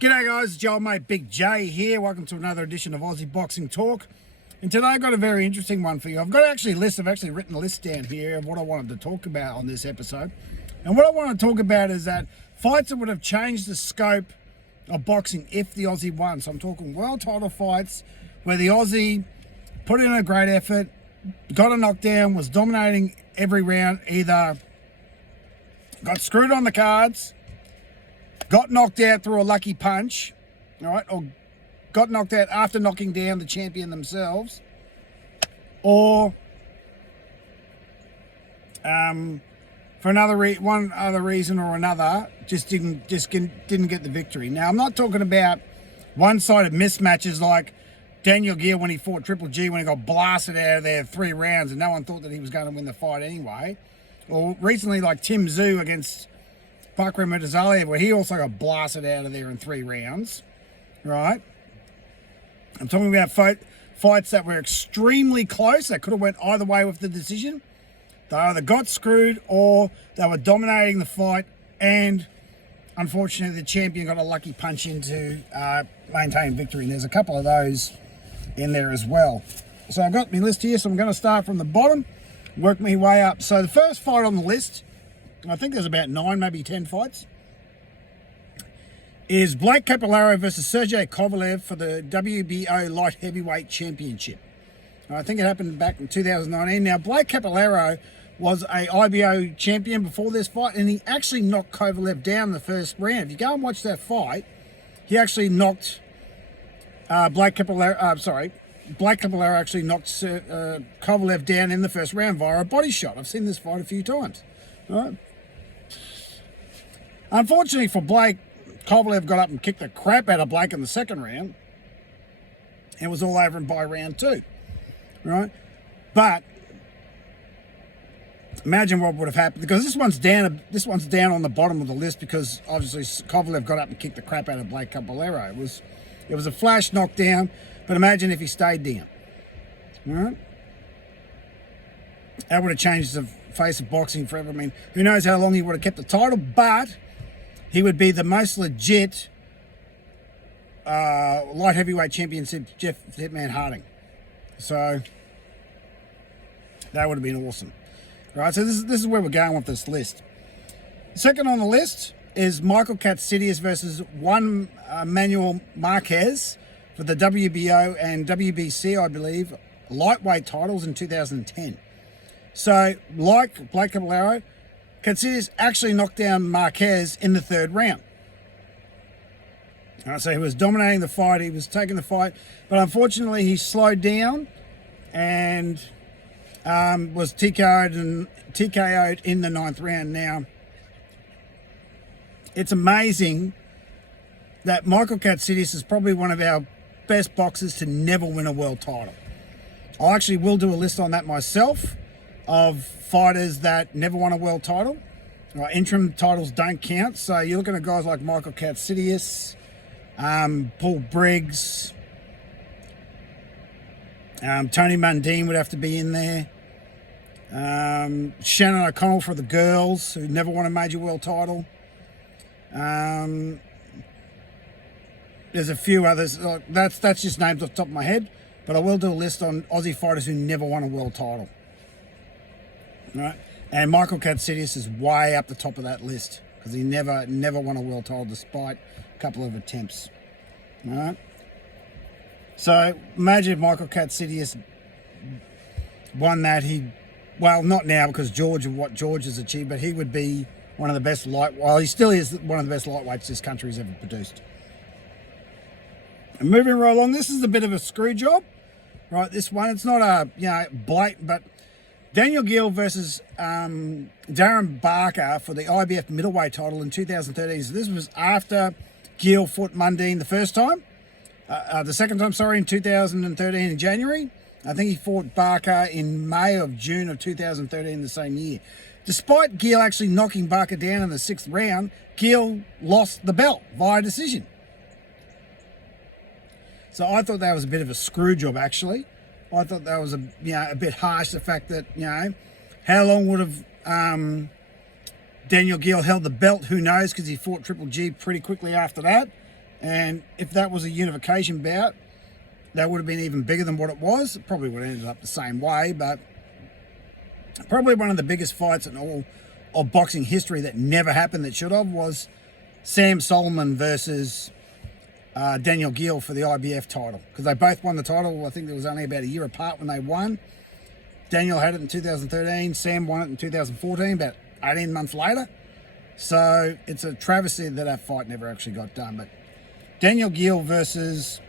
G'day guys, it's your old mate Big J here. Welcome to another edition of Aussie Boxing Talk. And today I've got a very interesting one for you. I've actually written a list down here of what I wanted to talk about on this episode. And what I want to talk about is that fights that would have changed the scope of boxing if the Aussie won. So I'm talking world title fights where the Aussie put in a great effort, got a knockdown, was dominating every round, either got screwed on the cards, got knocked out through a lucky punch, all right, or got knocked out after knocking down the champion themselves, or for one other reason or another, just didn't get the victory. Now, I'm not talking about one-sided mismatches like Daniel Geale when he fought Triple G when he got blasted out of there 3 rounds and no one thought that he was going to win the fight anyway, or recently like Tim Tszyu against Bakram Murtazaliev, where he also got blasted out of there in 3 rounds, right? I'm talking about fights that were extremely close, that could have went either way with the decision. They either got screwed or they were dominating the fight, and unfortunately the champion got a lucky punch in to maintain victory. And there's a couple of those in there as well. So I've got my list here, so I'm going to start from the bottom, work my way up. So the first fight on the list, I think there's about 9, maybe 10 fights, is Blake Capilaro versus Sergey Kovalev for the WBO Light Heavyweight Championship. I think it happened back in 2019. Now, Blake Capilaro was a IBO champion before this fight, and he actually knocked Kovalev down in the first round. If you go and watch that fight, he actually knocked Blake Capilaro actually knocked Kovalev down in the first round via a body shot. I've seen this fight a few times. All right. Unfortunately for Blake, Kovalev got up and kicked the crap out of Blake in the second round. It was all over him by round 2, right? But imagine what would have happened, because this one's down on the bottom of the list because obviously Kovalev got up and kicked the crap out of Blake Capilaro. It was a flash knockdown, but imagine if he stayed down, all right? That would have changed the face of boxing forever. I mean, who knows how long he would have kept the title, but he would be the most legit light heavyweight champion since Jeff Hitman Harding. So that would have been awesome. Right, so this is where we're going with this list. Second on the list is Michael Katsidis versus Juan Manuel Marquez for the WBO and WBC, I believe, lightweight titles in 2010. So, like Blake Capilaro, Katsidis actually knocked down Marquez in the 3rd round. All right, so he was dominating the fight, he was taking the fight, but unfortunately he slowed down and was TKO'd in the 9th round. Now, it's amazing that Michael Katsidis is probably one of our best boxers to never win a world title. I actually will do a list on that myself, of fighters that never won a world title. Interim titles don't count. So you're looking at guys like Michael Katsidis, Paul Briggs, Tony Mundine would have to be in there. Shannon O'Connell for the girls, who never won a major world title. There's a few others. That's just names off the top of my head. But I will do a list on Aussie fighters who never won a world title. Right, and Michael Katsidis is way up the top of that list because he never won a world title despite a couple of attempts. All right, so imagine if Michael Katsidis won that. Well, not now because what George has achieved, but he would be one of the best he still is one of the best lightweights this country's ever produced. And moving right along, this is a bit of a screw job, right? This one, it's not a blatant, but Daniel Geale versus Darren Barker for the IBF middleweight title in 2013. So this was after Geale fought Mundine the second time, in 2013 in January. I think he fought Barker in May or June of 2013 the same year. Despite Geale actually knocking Barker down in the 6th round, Geale lost the belt via decision. So I thought that was a bit of a screw job, actually. I thought that was a bit harsh, the fact that, how long would have Daniel Geale held the belt? Who knows, because he fought Triple G pretty quickly after that. And if that was a unification bout, that would have been even bigger than what it was. It probably would have ended up the same way, but probably one of the biggest fights in all of boxing history that never happened that should have was Sam Solomon versus Daniel Gill for the IBF title, because they both won the title. I think there was only about a year apart when they won. Daniel had it in 2013. Sam won it in 2014, about 18 months later. So it's a travesty that that fight never actually got done. But Daniel Gill versus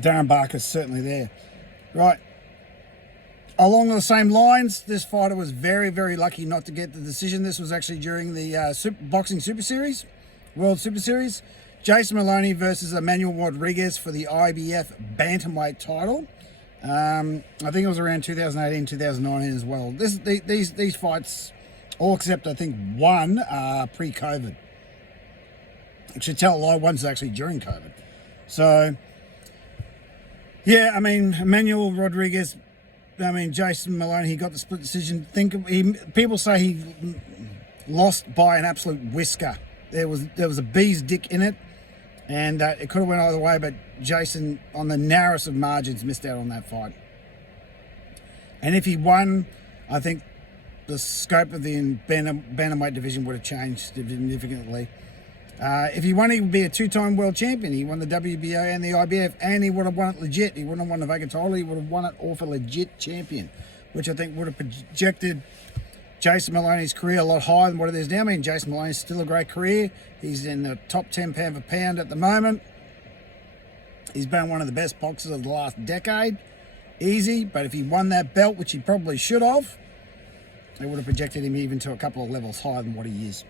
Darren Barker is certainly there. Right. Along the same lines, this fighter was very, very lucky not to get the decision. This was actually during the Boxing Super Series, World Super Series. Jason Maloney versus Emmanuel Rodriguez for the IBF Bantamweight title. I think it was around 2018, 2019 as well. These fights, all except I think one, are pre-COVID. I should tell a lie, one's actually during COVID. So, yeah, I mean, Emmanuel Rodriguez, Jason Maloney, he got the split decision. People say he lost by an absolute whisker. There was a bee's dick in it, and it could have went either way, but Jason, on the narrowest of margins, missed out on that fight. And if he won, I think the scope of the bantamweight division would have changed significantly. If he won, he would be a two-time world champion. He won the WBO and the IBF, and he would have won it legit. He wouldn't have won the vacant title. He would have won it off a legit champion, which I think would have projected Jason Maloney's career a lot higher than what it is now. I mean, Jason Maloney's still a great career. He's in the top 10 pound for pound at the moment. He's been one of the best boxers of the last decade. Easy, but if he won that belt, which he probably should have, it would have projected him even to a couple of levels higher than what he is.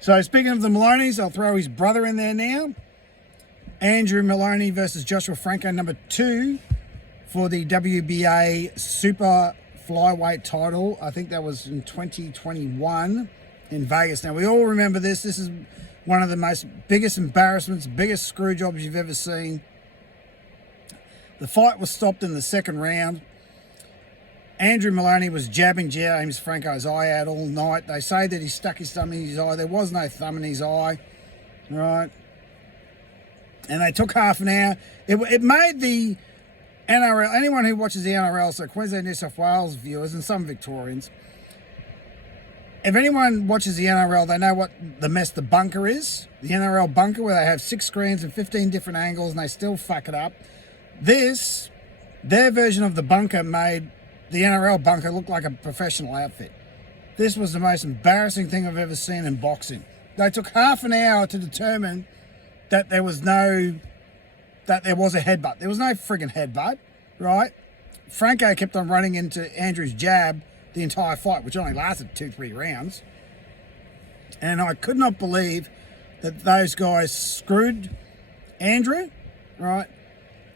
So speaking of the Maloneys, I'll throw his brother in there now. Andrew Maloney versus Joshua Franco, number 2 for the WBA Super Flyweight title. I think that was in 2021 in Vegas. Now, we all remember this. This is one of the biggest embarrassments, biggest screw jobs you've ever seen. The fight was stopped in the second round. Andrew Maloney was jabbing James Franco's eye out all night. They say that he stuck his thumb in his eye. There was no thumb in his eye, right? And they took half an hour. It made the NRL, anyone who watches the NRL, so Queensland, New South Wales viewers and some Victorians, if anyone watches the NRL, they know what the mess the bunker is. The NRL bunker, where they have 6 screens and 15 different angles and they still fuck it up. Their version of the bunker made the NRL bunker looked like a professional outfit. This was the most embarrassing thing I've ever seen in boxing. They took half an hour to determine that there was a headbutt. There was no friggin' headbutt, right? Franco kept on running into Andrew's jab the entire fight, which only lasted 2-3 rounds. And I could not believe that those guys screwed Andrew, right?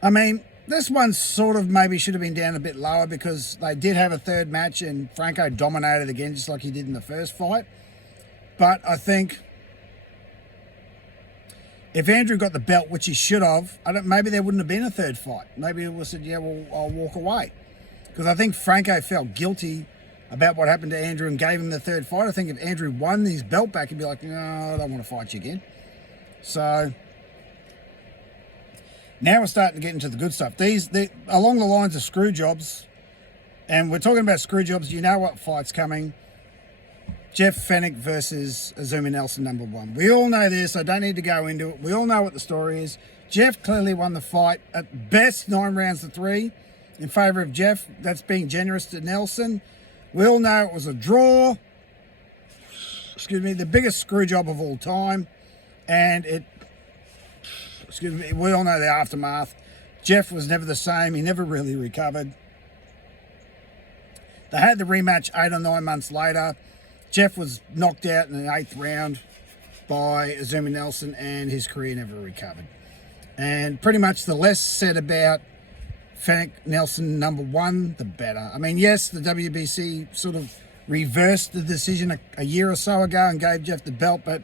I mean, this one sort of maybe should have been down a bit lower because they did have a third match and Franco dominated again just like he did in the first fight. But I think if Andrew got the belt, which he should have, maybe there wouldn't have been a third fight. Maybe it was said, yeah, well, I'll walk away. Because I think Franco felt guilty about what happened to Andrew and gave him the third fight. I think if Andrew won his belt back, he'd be like, no, I don't want to fight you again. So now we're starting to get into the good stuff. Along the lines of screw jobs, and we're talking about screw jobs, you know what fight's coming. Jeff Fenech versus Azumi Nelson, number 1. We all know this. I don't need to go into it. We all know what the story is. Jeff clearly won the fight. At best, 9 rounds to 3 in favour of Jeff. That's being generous to Nelson. We all know it was a draw. Excuse me, the biggest screw job of all time. And we all know the aftermath. Jeff was never the same. He never really recovered. They had the rematch 8 or 9 months later. Jeff was knocked out in the 8th round by Azumi Nelson, and his career never recovered. And pretty much the less said about Fenech Nelson, number 1, the better. I mean, yes, the WBC sort of reversed the decision a year or so ago and gave Jeff the belt, but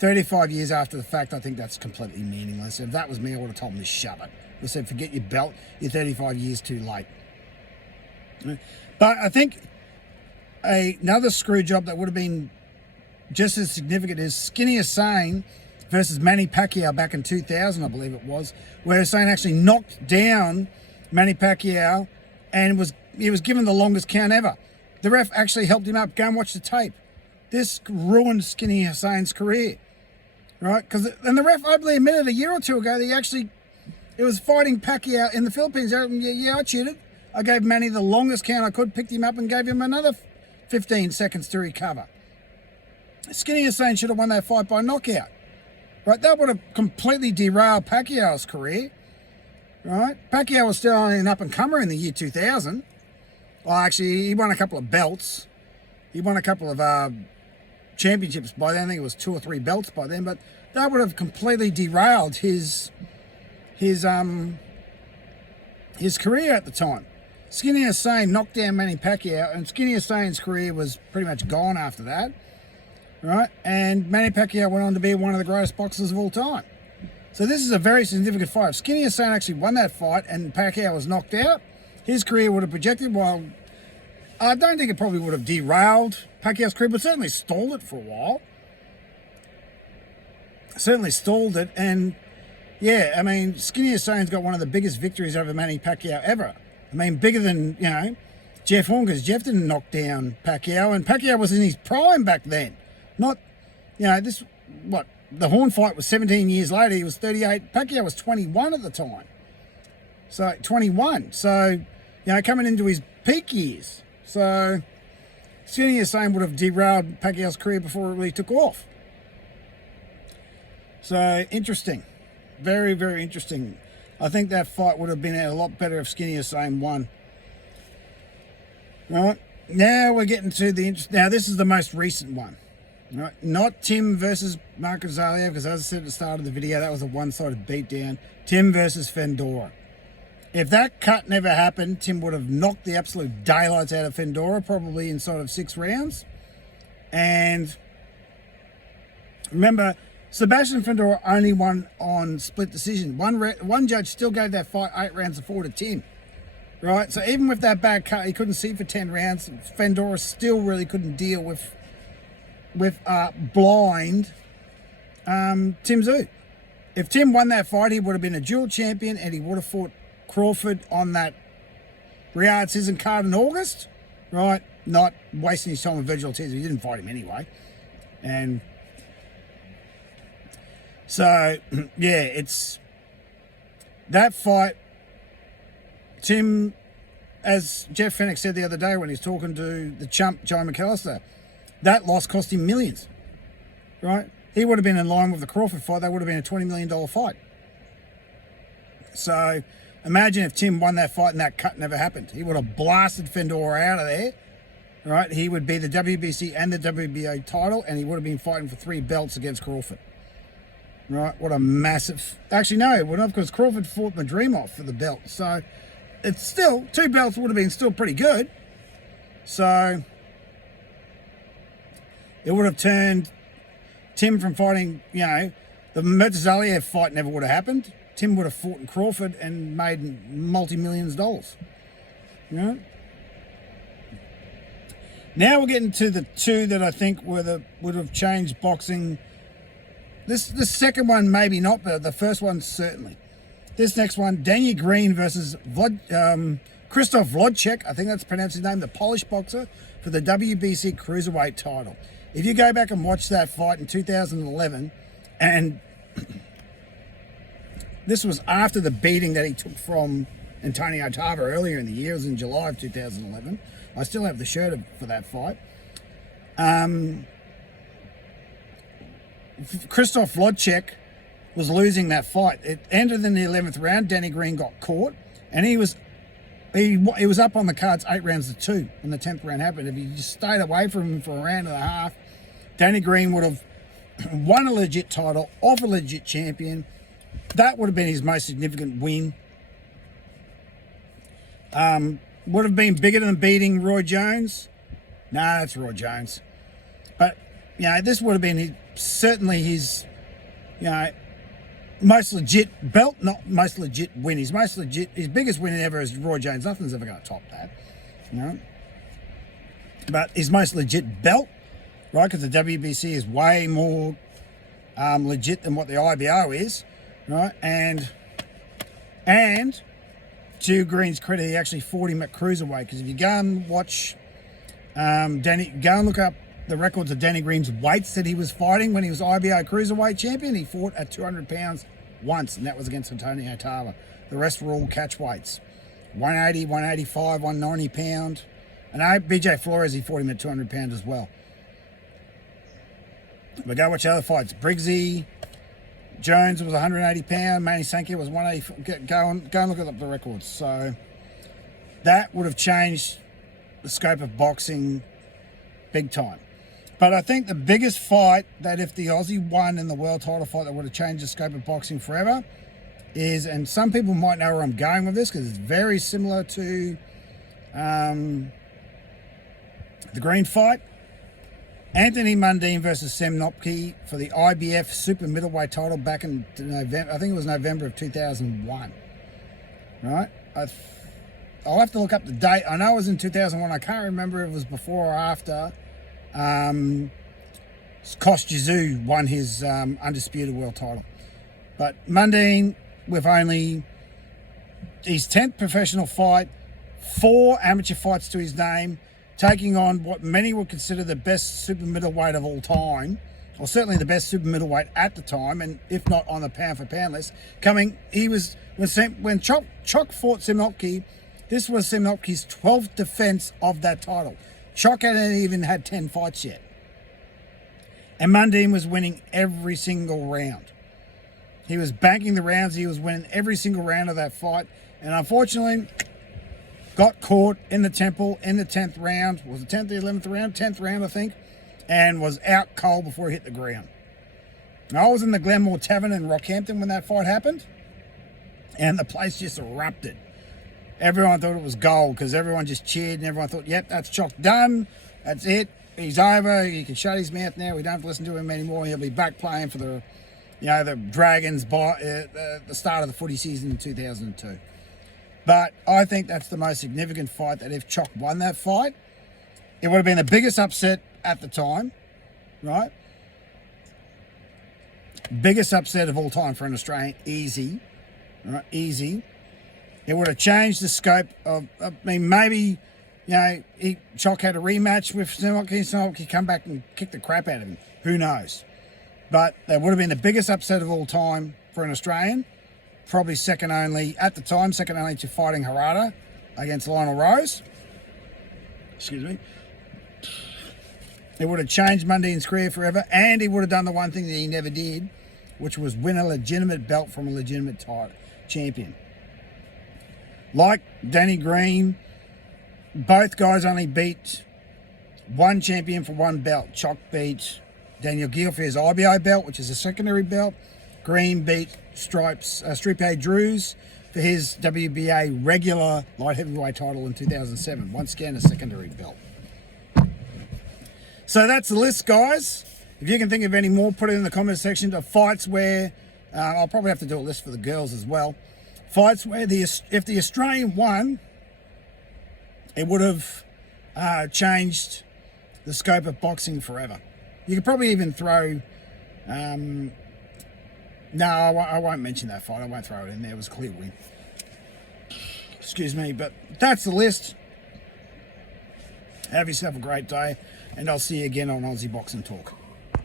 35 years after the fact, I think that's completely meaningless. If that was me, I would have told him to shove it. I said, forget your belt, you're 35 years too late. But I think another screw job that would have been just as significant is Skinny Hussein versus Manny Pacquiao back in 2000, I believe it was, where Hussein actually knocked down Manny Pacquiao and he was given the longest count ever. The ref actually helped him up. Go and watch the tape. This ruined Skinny Hussein's career, right? And the ref openly admitted a year or two ago that it was fighting Pacquiao in the Philippines. Yeah, I cheated. I gave Manny the longest count I could, picked him up and gave him another 15 seconds to recover. Skinny Hussein should have won that fight by knockout. Right, that would have completely derailed Pacquiao's career. Right, Pacquiao was still only an up-and-comer in the year 2000. Well, actually, he won a couple of belts. He won a couple of championships by then. I think it was 2 or 3 belts by then. But that would have completely derailed his career at the time. Skinny Hussein knocked down Manny Pacquiao, and Skinny Hussein's career was pretty much gone after that. Right, and Manny Pacquiao went on to be one of the greatest boxers of all time. So this is a very significant fight. If Skinny Hussein actually won that fight and Pacquiao was knocked out, his career would have projected. While I don't think it probably would have derailed Pacquiao's career, but certainly stalled it for a while. Certainly stalled it, and yeah, I mean, Skinny Hussein's got one of the biggest victories over Manny Pacquiao ever. I mean, bigger than, Jeff Horn, because Jeff didn't knock down Pacquiao, and Pacquiao was in his prime back then. Not, the Horn fight was 17 years later. He was 38. Pacquiao was 21 at the time. So, 21. So, coming into his peak years. So, Skinny Hussein would have derailed Pacquiao's career before it really took off. So, interesting. Very, very interesting. I think that fight would have been a lot better if Skinny Hussein won. Right. Now we're getting to the interest. Now, this is the most recent one. Right, not Tim versus Marco Zaliev, because as I said at the start of the video, that was a one-sided beatdown. Tim versus Fendora. If that cut never happened, Tim would have knocked the absolute daylights out of Fendora, probably inside of 6 rounds. And remember, Sebastian Fendora only won on split decision. One judge still gave that fight 8 rounds to 4 to Tim. Right, so even with that bad cut, he couldn't see for 10 rounds. Fendora still really couldn't deal with blind Tim Tszyu. If Tim won that fight, he would have been a dual champion, and he would have fought Crawford on that Riyadh season card in August, right? Not wasting his time with Virgil Ortiz. He didn't fight him anyway. And so, yeah, it's that fight. Tim, as Jeff Fenech said the other day when he's talking to the chump, Joe McAllister, that loss cost him millions, right? He would have been in line with the Crawford fight. That would have been a $20 million fight. So imagine if Tim won that fight and that cut never happened. He would have blasted Fendora out of there, right? He would be the WBC and the WBA title, and he would have been fighting for 3 belts against Crawford, right? What a massive... Actually, no, it wouldn't have, because Crawford fought Madrimov for the belt. So it's still... 2 belts would have been still pretty good. So... it would have turned Tim from fighting, the Murtazaliev fight never would have happened. Tim would have fought in Crawford and made multi-millions of dollars. Now we're getting to the 2 that I think would have changed boxing. This second one maybe not, but the first one certainly. This next one, Daniel Green versus Krzysztof Wlodarczyk, I think that's pronounced his name, the Polish boxer, for the WBC Cruiserweight title. If you go back and watch that fight in 2011, and this was after the beating that he took from Antonio Tarver earlier in the year, it was in July of 2011. I still have the shirt for that fight. Krzysztof Wlodarczyk was losing that fight. It ended in the 11th round. Danny Green got caught, and he was up on the cards 8 rounds to 2 when the 10th round happened. If he just stayed away from him for a round and a half, Danny Green would have won a legit title off a legit champion. That would have been his most significant win. Would have been bigger than beating Roy Jones. Nah, that's Roy Jones. But, this would have been certainly his, most legit belt, not most legit win. His biggest win ever is Roy Jones. Nothing's ever going to top that, But his most legit belt right? Because the WBC is way more legit than what the IBO is, right? And to Green's credit, he actually fought him at cruiserweight. Because if you go and watch go and look up the records of Danny Green's weights that he was fighting when he was IBO cruiserweight champion. He fought at 200 pounds once, and that was against Antonio Tava. The rest were all catch weights. 180, 185, 190 pound. And BJ Flores, he fought him at 200 pounds as well. But go watch other fights. Briggsy Jones was 180 pound. Manny Sankey was 180. Go and look at the records. So that would have changed the scope of boxing big time. But I think the biggest fight that if the Aussie won in the world title fight that would have changed the scope of boxing forever is, and some people might know where I'm going with this because it's very similar to the Green fight. Anthony Mundine versus Sam Nopke for the IBF super middleweight title back in November. I think it was November of 2001. Right? I'll have to look up the date. I know it was in 2001. I can't remember if it was before or after Kosh Jizu won his undisputed world title. But Mundine, with only his 10th professional fight, 4 amateur fights to his name, taking on what many would consider the best super middleweight of all time, or certainly the best super middleweight at the time, and if not on the pound for pound list. When Choc fought Sam Nopke, this was Sam Nopke's 12th defense of that title. Choc hadn't even had 10 fights yet. And Mundine was winning every single round. He was banking the rounds. He was winning every single round of that fight. And unfortunately, got caught in the temple in the 10th round. Was it 10th or 11th round? 10th round, I think. And was out cold before he hit the ground. Now, I was in the Glenmore Tavern in Rockhampton when that fight happened. And the place just erupted. Everyone thought it was gold because everyone just cheered and everyone thought, yep, that's Choc done. That's it. He's over. He can shut his mouth now. We don't have to listen to him anymore. He'll be back playing for the Dragons by the start of the footy season in 2002. But I think that's the most significant fight, that if Choc won that fight, it would have been the biggest upset at the time, right? Biggest upset of all time for an Australian, easy, right? Easy. It would have changed the scope of, maybe, Choc had a rematch with Sinoki come back and kick the crap out of him. Who knows? But that would have been the biggest upset of all time for an Australian. Probably second only to fighting Harada against Lionel Rose. Excuse me. It would have changed Mundine's career forever, and he would have done the one thing that he never did, which was win a legitimate belt from a legitimate champion. Like Danny Green, both guys only beat one champion for one belt. Choc beat Daniel Gill for his IBO belt, which is a secondary belt. Green beat Stipe Drews for his WBA regular light heavyweight title in 2007. Once again, a secondary belt. So that's the list, guys. If you can think of any more, put it in the comment section of fights where, I'll probably have to do a list for the girls as well. Fights where if the Australian won, it would have changed the scope of boxing forever. You could probably even throw... no, I won't mention that fight. I won't throw it in there. It was a clear win. Excuse me, but that's the list. Have yourself a great day, and I'll see you again on Aussie Boxing Talk.